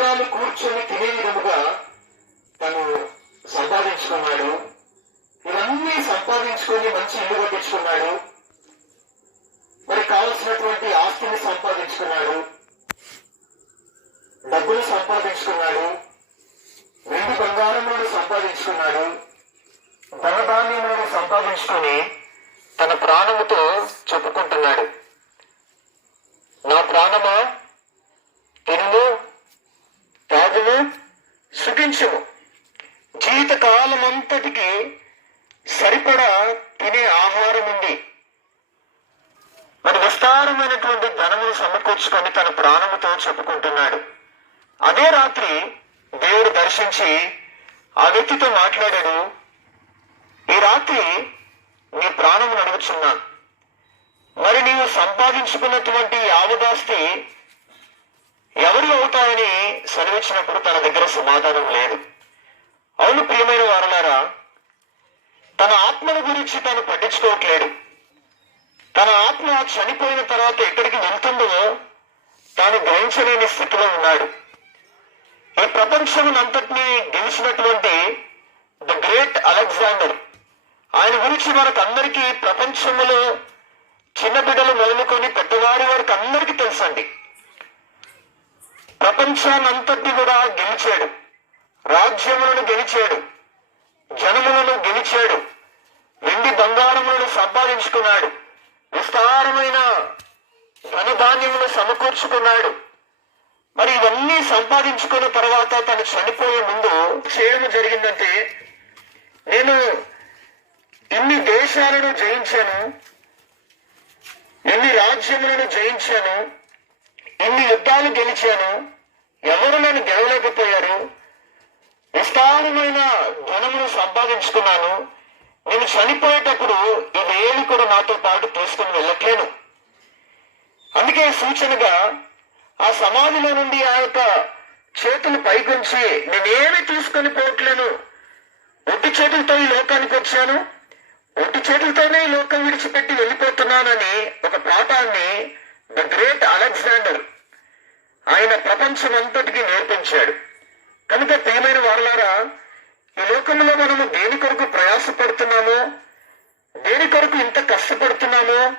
సంవత్సరాలు కూర్చొని తినే విధముగా తను సంపాదించుకున్నాడు. ఇవన్నీ సంపాదించుకొని మంచి ఇల్లు కట్టించుకున్నాడు. మరి కావలసినటువంటి ఆస్తిని సంపాదించుకున్నాడు. డబ్బులు సంపాదించుకున్నాడు. వెండి బంగారములను సంపాదించుకున్నాడు. ధనధాన్యములను సంపాదించుకొని తన ప్రాణముతో చెప్పుకుంటున్నాడు. నా ప్రాణమా? సుఖించుము జీవిత కాలమంతటికి సరిపడా తినే ఆహారం ఉంది మరి విస్తారమైనటువంటి ధనమును సమకూర్చుకొని తన ప్రాణముతో చెప్పుకుంటున్నాడు. అదే రాత్రి దేవుడు దర్శించి ఆ వ్యక్తితో మాట్లాడాడు ఈ రాత్రి నీ ప్రాణమును అడుగుచున్నాను మరి నీవు సంపాదించుకున్నటువంటి యావదాస్తి ఎవరు అవుతాయని సెలవిచ్చినప్పుడు తన దగ్గర సమాధానం లేదు. అవును ప్రియమైన వారలారా తన ఆత్మను గురించి తాను పట్టించుకోవట్లేడు తన ఆత్మ చనిపోయిన తర్వాత ఎక్కడికి వెళ్తుందో తాను గ్రహించలేని స్థితిలో ఉన్నాడు. ఈ ప్రపంచమునంతటినీ గెలిచినటువంటి ద గ్రేట్ అలెగ్జాండర్ ఆయన గురించి మనకు అందరికీ ప్రపంచంలో చిన్న బిడ్డలు మొదలుకొని పెద్దవాడి వారికి అందరికీ తెలుసండి. ప్రపంచాన్నంతటి కూడా గెలిచాడు. రాజ్యములను గెలిచాడు. జనములను గెలిచాడు. వెండి బంగారములను సంపాదించుకున్నాడు. విస్తారమైన ధనధాన్యములు సమకూర్చుకున్నాడు. మరి ఇవన్నీ సంపాదించుకున్న తర్వాత తను చనిపోయే ముందు చేయడం జరిగిందంటే నేను ఇన్ని దేశాలను జయించాను ఎన్ని రాజ్యములను జయించాను ఎన్ని యుద్ధాలు గెలిచాను ఎవరు నన్ను గెలవలేకపోయారు విస్తారమైన ధనమును సంపాదించుకున్నాను నేను చనిపోయేటప్పుడు ఇవేవి కూడా నాతో పాటు తీసుకుని వెళ్ళట్లేను. అందుకే సూచనగా ఆ సమాధిలో నుండి ఆ యొక్క చేతులు పైకుంచి నేనేమి తీసుకొని పోవట్లేను ఒట్టి చేతులతో ఈ లోకానికి వచ్చాను ఒట్టి చేతులతోనే ఈ లోకం విడిచిపెట్టి వెళ్ళిపోతున్నానని ఒక పాఠాన్ని ద గ్రేట్ అలెగ్జాండర్ ఆయన ప్రపంచం అంతటికి నేర్పించాడు. కనుక ప్రియమైన వారలారా ఈ లోకంలో మనము దేని కొరకు ప్రయాసపడుతున్నామో దేని కొరకు ఇంత కష్టపడుతున్నామో